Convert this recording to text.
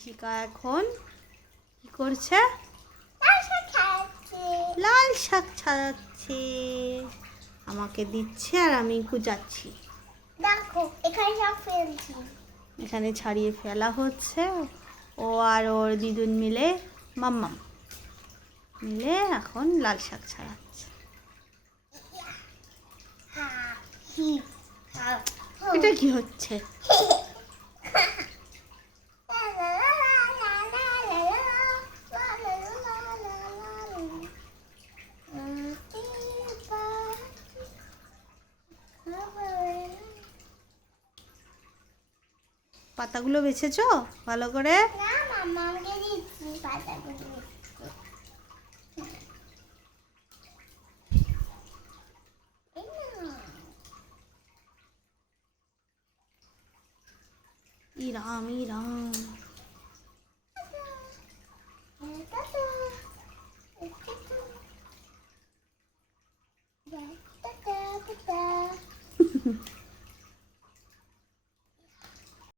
ঈশিকা এখন কি করছে? লাল শাক ছাড়াচ্ছে, আমাকে দিচ্ছে আর আমি যাচ্ছি। দেখো এখানে সব ফেলছি। এখানে ছাড়িয়ে ফেলা হচ্ছে। ও আর ওর দিদুন মিলে, মাম্মাম মিলে এখন লাল শাক ছাড়াচ্ছে। এটা কি হচ্ছে? পাতাগুলো বেছেছো ভালো করে? না মাম্মা আমাকে দিচ্ছি পাতাগুলো। ইরাম ইরাম।